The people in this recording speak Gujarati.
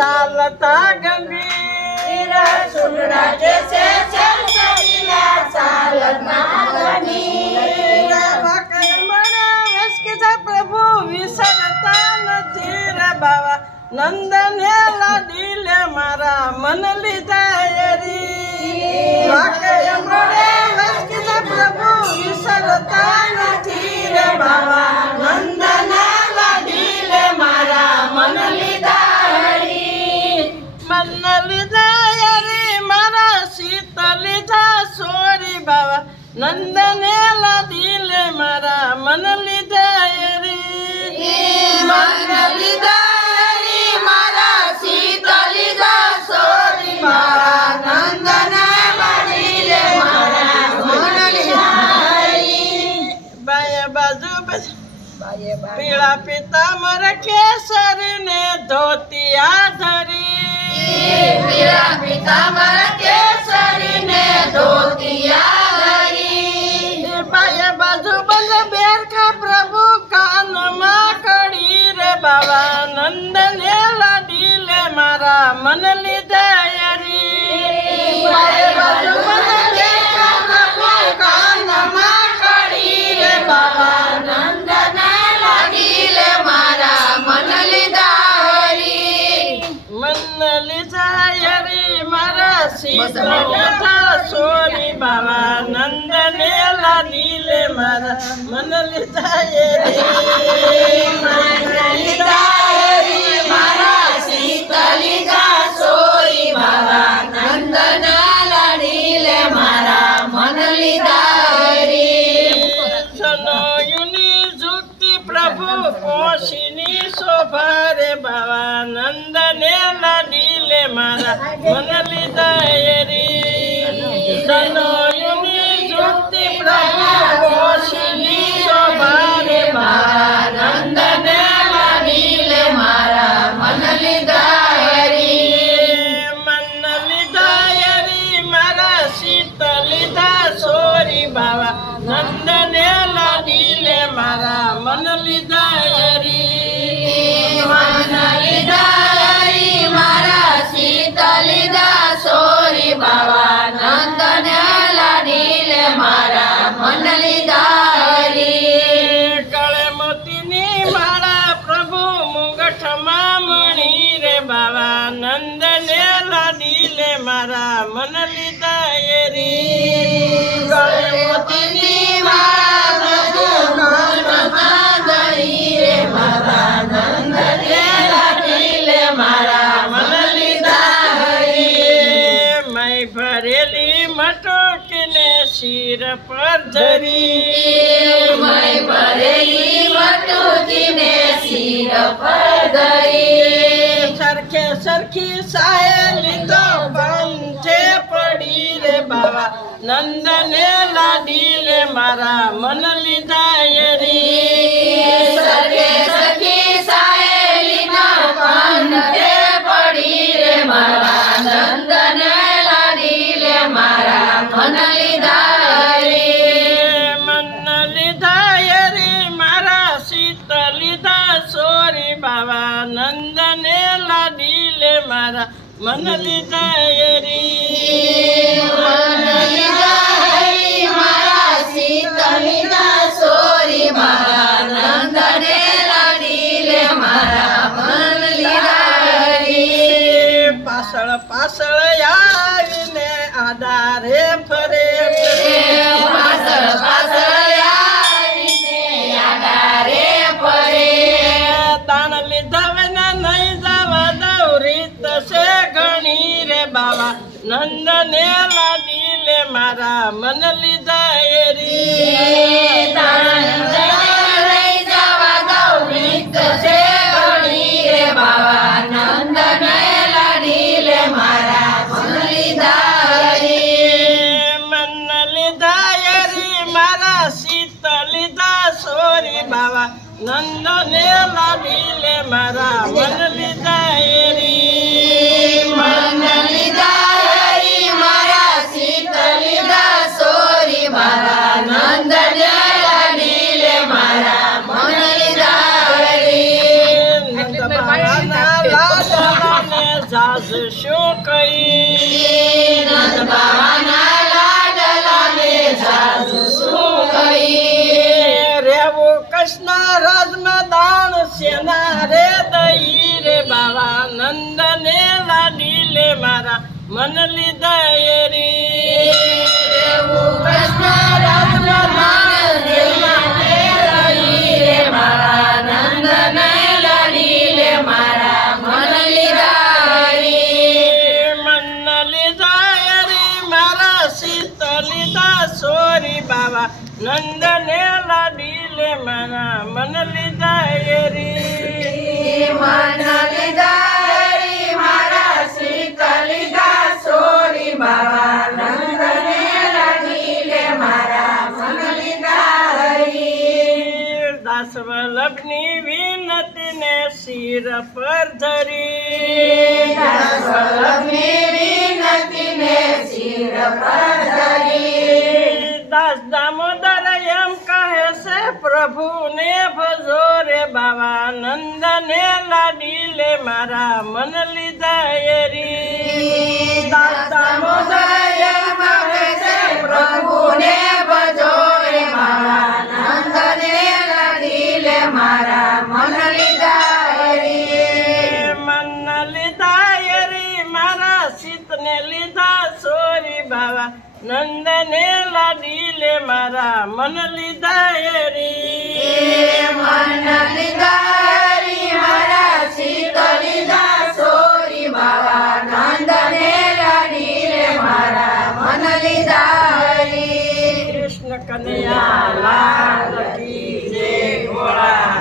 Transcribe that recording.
ચાલતા ગંભીર સુંદરા જૈસે સલસલીલા ચાલતા ગંભીર પ્રભુ વિસરતા નથી રે બાવા નંદને લાડીલે મારા મન લીધા પ્રભુ વિસરતા નથી રે બાવા નંદને લાડીલે મારા મન લીધા મન લીધા મારા સીત લીધા સોરી બાવા નંદને લાડીલે મારા મન લીધા મન લીધા મારા સીત લીધા સોરી મારા નંદને લાડીલે મારા મન લીધા બાય બાજુ પીળા પિતાંબર કેસર ને ધોતિયા ધરી પીળા પિતાંબર કેસરી ને ધોતિયા ધરી બાય બાજુ બંધ બેરખા પ્રભુ કાનમાં કડી રે બાવા નંદને લાડીલે મારા મન લીધા બાય બાજુ બંધ બેરખા પ્રભુ કાનમાં કડી રે બાવા નંદને લાડીલે મારા મન લીધા મન લીધા મારા સીત લીધા સોરી બાવા નંદને લાડીલે મારા મન લીધા મારા સીત લીધા સોરી બાવા નંદને લાડીલે મારા મન લીધા સનોયુની જુક્તિ પ્રભુ પોષીની શોભા રે બાવા નંદને લાડીલે મારા મન લીધા સનોયુની જુક્તિ પ્રભુ પોષીની શોભા રે બાવા નંદને લાડીલે મારા મન લીધા મન લીધા મારા સીત લીધા સોરી બાવા નંદને લાડીલે મારા મન લીધા મન લીધા મારા સીત લીધા સોરી બાવા નંદને લાડીલે મારા મન લીધા ગળે મોતીની માળા પ્રભુ મુગઠમાં મણી રે બાવા નંદને લાડીલે મારા મન લીધા ગળે મોતીની માળા પ્રભુ મુગઠમાં ગઈ રે બાવા નંદને લાડીલે મારા મન લીધા મય ભરેલી મટોકીને શિર પર ધરી મય ભરેલી વટુકીને શિર પર ધરી સરખે સરખી સાયેલી તો બંધે પડી રે બાવા નંદને લાડીલે મારા મન લીધા સખે સખી સાયેલી નો કંઠે પડી રે મારા નંદને લાડીલે મારા મન લીધા મન લીધા મારા સીત લીધા સોરી બાવા નંદને લાડીલે મારા મન લીધા મન લીધા મારા સીત લીધા સોરી મારા નંદને લાડીલે મારા મન લીધા પાછળ પાછળ આવીને આધારે ફરે પાછળ પાછળ આવીને આધારે ફરે તાણ લીધા વિના નહીં જવા દઉં રીત છે ઘણી રે બાવા નંદને લાડીલે મારા મન લીધા લઈ જવા દઉં રીત છે ઘણી રે બાવા નંદને લાડીલે મારા મન લીધા મન લીધા મારા સીત લીધા સોરી બાવા નંદને લાડીલે મારા મન લીધા મન લીધા મારા સીત લીધા સોરી મારા નંદને લાડીલે મારા મન લીધા લાડલા ને આજ શું કહી નંદ બાવાના લાડલાને જાજુ શું કહી રેવું કૃષ્ણ રાજમાં દાણ સેના રે દઈ રે બાવા નંદને લાડી લે મારા મન લીધા એરી એવું કૃષ્ણ રાજમાં દાણ સેના રે દઈ રે મારા નંદને લાડી લે મારા મન લીધા હરી મન લીધા એરી મારા સીત લીધા સોરી બાવા નંદને લાડી લે મારા મન લીધા એરી મન લીધા હરી મારા સીત લીધા સોરી બાવા નંદને લાડી લે મારા મન લીધા હરી દાસ વલ્લભની વિનતીને શિર પર ધરી દાસ વલ્લભની વિનતીને શિર પર ધરી દાસ દામોદર એમ કહે છે પ્રભુને ભજો રે બાવા નંદને લાડી લે મારા મન લીધા એરી દાસ દામોદર એમ કહે છે પ્રભુને ભજો રે બાવા નંદને લાડી લે મારા મન લીધા હરી મન લીધા એરી મારા સીતને લીધા સોરી બાવા નંદને લાડી લે મારા મન લીધા એરી મન લીધા